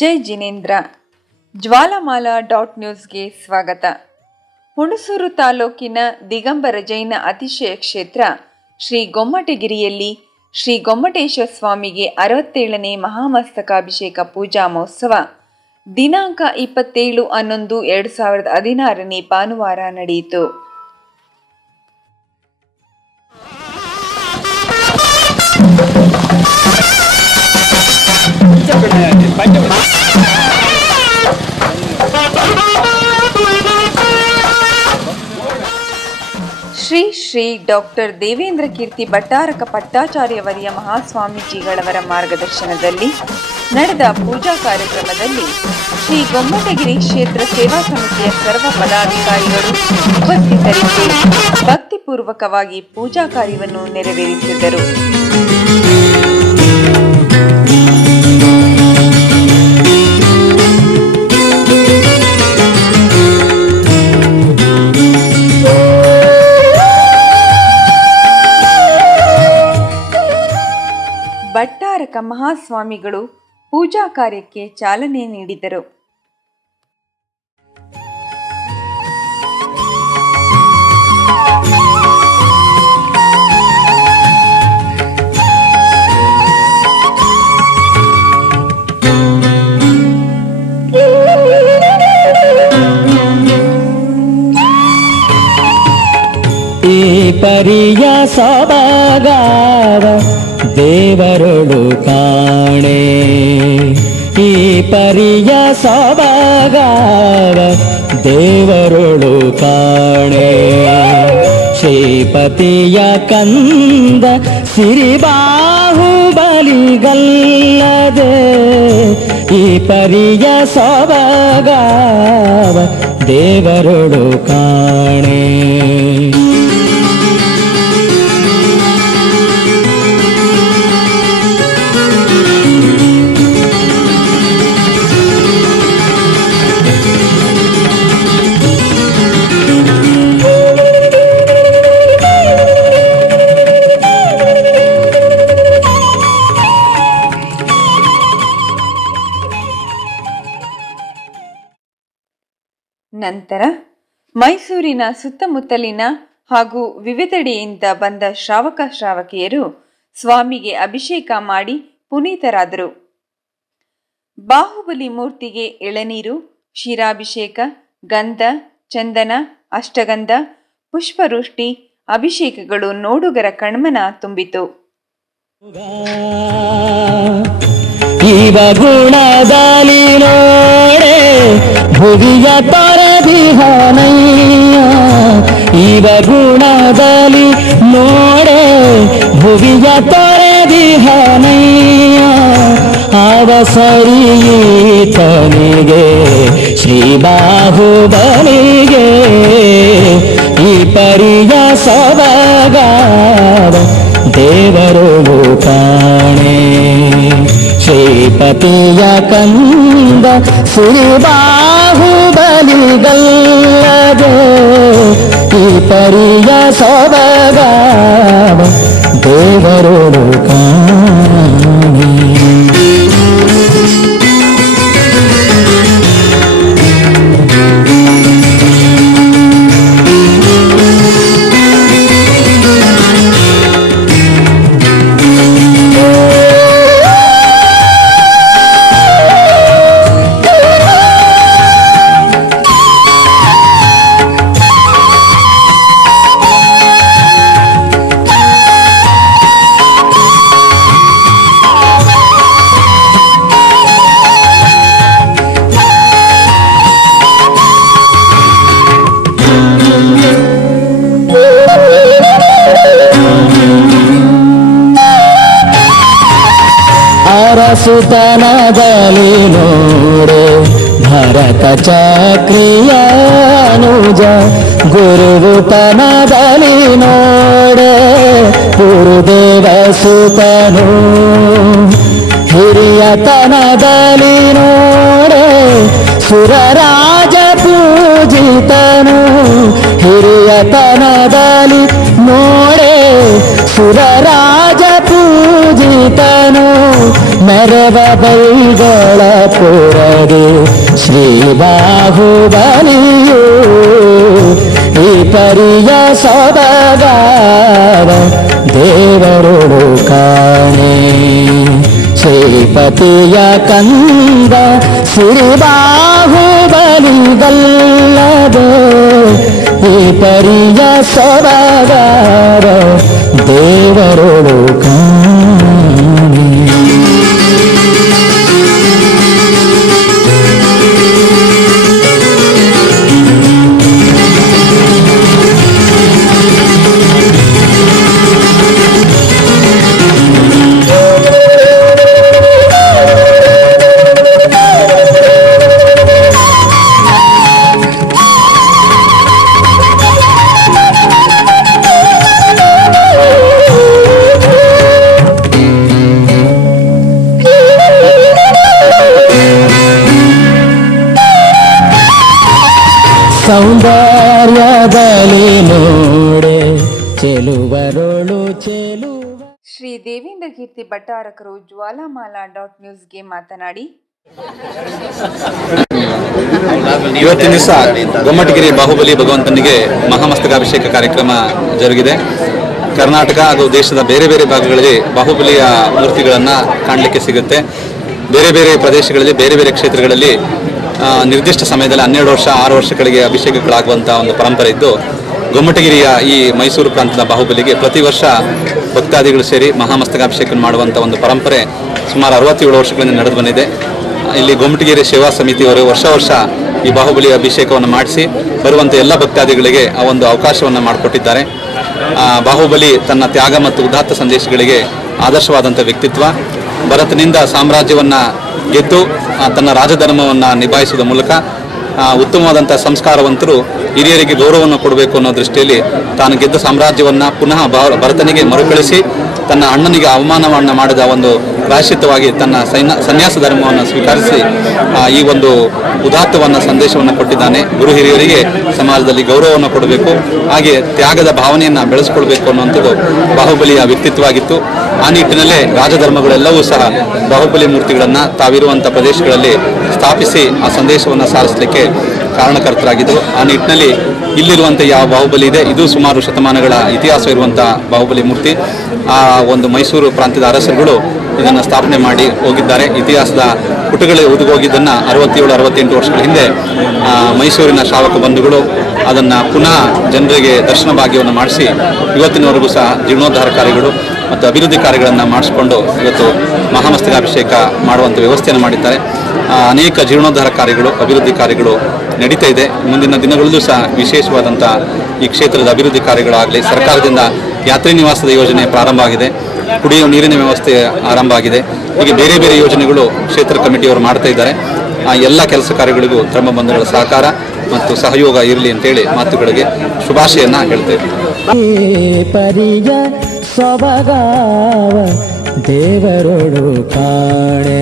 ಜೈ ಜಿನೇಂದ್ರ. ಜ್ವಾಲಾಮಾಲಾ .ನ್ಯೂಸ್ಗೆ ಸ್ವಾಗತ. ಹುಣಸೂರು ತಾಲೂಕಿನ ದಿಗಂಬರ ಜೈನ ಅತಿಶಯ ಕ್ಷೇತ್ರ ಶ್ರೀ ಗೊಮ್ಮಟಗಿರಿಯಲ್ಲಿ ಶ್ರೀ ಗೊಮ್ಮಟೇಶ್ವರ ಸ್ವಾಮಿಗೆ 67ನೇ ಮಹಾಮಸ್ತಕಾಭಿಷೇಕ ಪೂಜಾ ಮಹೋತ್ಸವ ದಿನಾಂಕ 27/11/2016 ಭಾನುವಾರ ನಡೆಯಿತು. ಶ್ರೀ ಶ್ರೀ ಡಾಕ್ಟರ್ ದೇವೇಂದ್ರ ಕೀರ್ತಿ ಭಟ್ಟಾರಕ ಪಟ್ಟಾಚಾರ್ಯವರ್ಯ ಮಹಾಸ್ವಾಮೀಜಿಗಳವರ ಮಾರ್ಗದರ್ಶನದಲ್ಲಿ ನಡೆದ ಪೂಜಾ ಕಾರ್ಯಕ್ರಮದಲ್ಲಿ ಶ್ರೀ ಗೊಮ್ಮಟಗಿರಿ ಕ್ಷೇತ್ರ ಸೇವಾ ಸಮಿತಿಯ ಸರ್ವ ಪದಾಧಿಕಾರಿಗಳು ಉಪಸ್ಥಿತರಿದ್ದು ಭಕ್ತಿಪೂರ್ವಕವಾಗಿ ಪೂಜಾ ಕಾರ್ಯವನ್ನು ನೆರವೇರಿಸಿದರು. ಭಟ್ಟಾರಕ ಮಹಾಸ್ವಾಮಿಗಳು ಪೂಜಾ ಕಾರ್ಯಕ್ಕೆ ಚಾಲನೆ ನೀಡಿದರು. ಈ ಪರಿಯ ಸೊಬಗಾವ ದೇವರೊಳು ಕಾಣೆ, ಈ ಪರಿಯ ಸೊಬಗಾವ ದೇವರೊಳು ಕಾಣೆ. ಶ್ರೀಪತಿಯ ಕಂದ ಸಿರಿಬಾಹುಬಲಿಗಲ್ಲದೆ ಈ ಪರಿಯ ಸೊಬಗಾವ ದೇವರೊಳು ಕಾಣೆ. ನಂತರ ಮೈಸೂರಿನ ಸುತ್ತಮುತ್ತಲಿನ ಹಾಗೂ ವಿವಿಧೆಡೆಯಿಂದ ಬಂದ ಶ್ರಾವಕ ಶ್ರಾವಕಿಯರು ಸ್ವಾಮಿಗೆ ಅಭಿಷೇಕ ಮಾಡಿ ಪುನೀತರಾದರು. ಬಾಹುಬಲಿ ಮೂರ್ತಿಗೆ ಎಳನೀರು, ಕ್ಷೀರಾಭಿಷೇಕ, ಗಂಧ, ಚಂದನ, ಅಷ್ಟಗಂಧ, ಪುಷ್ಪವೃಷ್ಟಿ ಅಭಿಷೇಕಗಳು ನೋಡುಗರ ಕಣ್ಮನ ತುಂಬಿತು. ಇವ ಗುಣದಲ್ಲಿ ನೋಡೆ ಭುವಿಯ ತೊರೆದಿಹನಯ್ಯ, ಇವ ಗುಣದಲ್ಲಿ ನೋಡೆ ಭುವಿಯ ತೊರೆದಿಹನಯ್ಯ. ಅವಸರೀತನಿಗೆ ಶ್ರೀ ಬಾಹುಬಲಿಗೆ ಈ ಪರಿಯ ಸೊಬಗಾವ ದೇವರೊಳು ಕಾಣೆ. ಶ್ರೀಪತಿಯ ಕಂದ ಸಿರಿಬಾಹುಬಲಿಗಲ್ಲದೆ ಈ ಪರಿಯ ಸೊಬಗಾವ ದೇವರೊಳು ಕಾಣೆ. ಸುತನದಲ್ಲಿ ನೋಡೆ ಭರತ ಚಕ್ರಿಯಾನುಜ, ಗುರುತನದಲ್ಲಿ ನೋಡೆ ಗುರುದೇವ ಸುತನು, ಹಿರಿಯತನದಲ್ಲಿ ನೋಡೆ ಸುರರಾಜ ಪೂಜಿತನು, ಹಿರಿಯತನದಲ್ಲಿ ನೋಡೆ ಸುರರಾಜ ಪೂಜಿತನು. ಮೆರವ ಬೈಗಳ ಪುರದೆ ಶ್ರೀ ಬಾಹುಬಲಿಯು ಈ ಪರಿಯ ಸೊಬಗಾವ ದೇವರುಳು ಕಾಣೆ ಶ್ರೀಪತಿಯ ಕಂದ ಶ್ರೀ ಬಾಹುಬಲಿಗಲ್ಲದೆ ಈ ಪರಿಯ ಸೊಬಗಾವ ದೇವರುಳು ಕಾಣೆ. ಸೌಂದರ್ಯದಲ್ಲಿ ನೋಡೆ ಚೆಲುವರೋಳು ಚೆಲುವ. ಶ್ರೀ ದೇವೇಂದ್ರ ಕೀರ್ತಿ ಭಟ್ಟಾರಕರು ಜ್ವಾಲಾಮಾಲಾ .ನ್ಯೂಸ್ಗೆ ಮಾತನಾಡಿ, ಇವತ್ತಿನ ದಿವಸ ಗೊಮ್ಮಟಗಿರಿ ಬಾಹುಬಲಿ ಭಗವಂತನಿಗೆ ಮಹಾಮಸ್ತಕಾಭಿಷೇಕ ಕಾರ್ಯಕ್ರಮ ಜರುಗಿದೆ. ಕರ್ನಾಟಕ ಹಾಗೂ ದೇಶದ ಬೇರೆ ಬೇರೆ ಭಾಗಗಳಲ್ಲಿ ಬಾಹುಬಲಿಯ ಮೂರ್ತಿಗಳನ್ನು ಕಾಣಲಿಕ್ಕೆ ಸಿಗುತ್ತೆ. ಬೇರೆ ಬೇರೆ ಪ್ರದೇಶಗಳಲ್ಲಿ ಬೇರೆ ಬೇರೆ ಕ್ಷೇತ್ರಗಳಲ್ಲಿ ನಿರ್ದಿಷ್ಟ ಸಮಯದಲ್ಲಿ 12 ವರ್ಷ 6 ವರ್ಷಗಳಿಗೆ ಅಭಿಷೇಕಗಳಾಗುವಂಥ ಒಂದು ಪರಂಪರೆ ಇದ್ದು, ಗೊಮ್ಮಟಗಿರಿಯ ಈ ಮೈಸೂರು ಪ್ರಾಂತದ ಬಾಹುಬಲಿಗೆ ಪ್ರತಿ ವರ್ಷ ಭಕ್ತಾದಿಗಳು ಸೇರಿ ಮಹಾಮಸ್ತಕಾಭಿಷೇಕ ಮಾಡುವಂಥ ಒಂದು ಪರಂಪರೆ ಸುಮಾರು 67 ವರ್ಷಗಳಿಂದ ನಡೆದು ಬಂದಿದೆ. ಇಲ್ಲಿ ಗೊಮ್ಮಟಗಿರಿ ಸೇವಾ ಸಮಿತಿಯವರು ವರ್ಷ ಈ ಬಾಹುಬಲಿಯ ಅಭಿಷೇಕವನ್ನು ಮಾಡಿಸಿ ಬರುವಂಥ ಎಲ್ಲ ಭಕ್ತಾದಿಗಳಿಗೆ ಆ ಒಂದು ಅವಕಾಶವನ್ನು ಮಾಡಿಕೊಟ್ಟಿದ್ದಾರೆ. ಬಾಹುಬಲಿ ತನ್ನ ತ್ಯಾಗ ಮತ್ತು ಉದಾತ್ತ ಸಂದೇಶಗಳಿಗೆ ಆದರ್ಶವಾದಂಥ ವ್ಯಕ್ತಿತ್ವ. ಭರತನಿಂದ ಸಾಮ್ರಾಜ್ಯವನ್ನು ಗೆದ್ದು ತನ್ನ ರಾಜಧರ್ಮವನ್ನು ನಿಭಾಯಿಸುವ ಮೂಲಕ ಉತ್ತಮವಾದಂಥ ಸಂಸ್ಕಾರವಂತರು ಹಿರಿಯರಿಗೆ ಗೌರವವನ್ನು ಕೊಡಬೇಕು ಅನ್ನೋ ದೃಷ್ಟಿಯಲ್ಲಿ ತಾನು ಗೆದ್ದ ಸಾಮ್ರಾಜ್ಯವನ್ನು ಪುನಃ ಭರತನಿಗೆ ಮರುಕಳಿಸಿ ತನ್ನ ಅಣ್ಣನಿಗೆ ಅವಮಾನವನ್ನು ಮಾಡಿದ ಒಂದು ಪ್ರಾಯಶ್ಚಿತ್ತವಾಗಿ ತನ್ನ ಸನ್ಯಾಸ ಧರ್ಮವನ್ನು ಸ್ವೀಕರಿಸಿ ಈ ಒಂದು ಉದಾತ್ತವನ್ನು ಸಂದೇಶವನ್ನು ಕೊಟ್ಟಿದ್ದಾನೆ. ಗುರು ಹಿರಿಯರಿಗೆ ಸಮಾಜದಲ್ಲಿ ಗೌರವವನ್ನು ಕೊಡಬೇಕು, ಹಾಗೆ ತ್ಯಾಗದ ಭಾವನೆಯನ್ನು ಬೆಳೆಸ್ಕೊಳ್ಬೇಕು ಅನ್ನುವಂಥದ್ದು ಬಾಹುಬಲಿಯ ವ್ಯಕ್ತಿತ್ವ ಆಗಿತ್ತು. ಆ ನಿಟ್ಟಿನಲ್ಲೇ ರಾಜಧರ್ಮಗಳೆಲ್ಲವೂ ಸಹ ಬಾಹುಬಲಿ ಮೂರ್ತಿಗಳನ್ನು ತಾವಿರುವಂಥ ಪ್ರದೇಶಗಳಲ್ಲಿ ಸ್ಥಾಪಿಸಿ ಆ ಸಂದೇಶವನ್ನು ಸಾರಿಸಲಿಕ್ಕೆ ಕಾರಣಕರ್ತರಾಗಿದ್ದರು. ಆ ನಿಟ್ಟಿನಲ್ಲಿ ಇಲ್ಲಿರುವಂಥ ಯಾವ ಬಾಹುಬಲಿ ಇದೆ, ಇದು ಸುಮಾರು ಶತಮಾನಗಳ ಇತಿಹಾಸ ಇರುವಂಥ ಬಾಹುಬಲಿ ಮೂರ್ತಿ. ಆ ಒಂದು ಮೈಸೂರು ಪ್ರಾಂತ್ಯದ ಅರಸರುಗಳು ಇದನ್ನು ಸ್ಥಾಪನೆ ಮಾಡಿ ಹೋಗಿದ್ದಾರೆ. ಇತಿಹಾಸದ ಪುಟಗಳು ಓದಿಹೋಗಿದ್ದನ್ನು 67-68 ವರ್ಷಗಳ ಹಿಂದೆ ಮೈಸೂರಿನ ಶ್ರಾವಕ ಬಂಧುಗಳು ಅದನ್ನು ಪುನಃ ಜನರಿಗೆ ದರ್ಶನ ಭಾಗ್ಯವನ್ನು ಮಾಡಿಸಿ ಇವತ್ತಿನವರೆಗೂ ಸಹ ಜೀರ್ಣೋದ್ಧಾರ ಕಾರ್ಯಗಳು ಮತ್ತು ಅಭಿವೃದ್ಧಿ ಕಾರ್ಯಗಳನ್ನು ಮಾಡಿಸ್ಕೊಂಡು ಇವತ್ತು ಮಹಾಮಸ್ತಕಾಭಿಷೇಕ ಮಾಡುವಂಥ ವ್ಯವಸ್ಥೆಯನ್ನು ಮಾಡಿದ್ದಾರೆ. ಅನೇಕ ಜೀರ್ಣೋದ್ಧಾರ ಕಾರ್ಯಗಳು, ಅಭಿವೃದ್ಧಿ ಕಾರ್ಯಗಳು ನಡೀತಾ ಇದೆ. ಮುಂದಿನ ದಿನಗಳಲ್ಲೂ ಸಹ ವಿಶೇಷವಾದಂಥ ಈ ಕ್ಷೇತ್ರದ ಅಭಿವೃದ್ಧಿ ಕಾರ್ಯಗಳಾಗಲಿ, ಸರ್ಕಾರದಿಂದ ಯಾತ್ರಿ ನಿವಾಸದ ಯೋಜನೆ ಪ್ರಾರಂಭ ಆಗಿದೆ, ಕುಡಿಯುವ ನೀರಿನ ವ್ಯವಸ್ಥೆ ಆರಂಭ ಆಗಿದೆ. ಹೀಗೆ ಬೇರೆ ಬೇರೆ ಯೋಜನೆಗಳು ಕ್ಷೇತ್ರ ಕಮಿಟಿಯವರು ಮಾಡ್ತಾ ಇದ್ದಾರೆ. ಆ ಎಲ್ಲ ಕೆಲಸ ಕಾರ್ಯಗಳಿಗೂ ಧರ್ಮ ಬಂಧುಗಳ ಸಹಕಾರ ಮತ್ತು ಸಹಯೋಗ ಇರಲಿ ಅಂತೇಳಿ ಮಾತುಗಳಿಗೆ ಶುಭಾಶಯನ್ನ ಹೇಳ್ತೇವೆ. ಪರಿಯ ಸೊಬಗಾವ ದೇವರೋಳು ಕಾಣೆ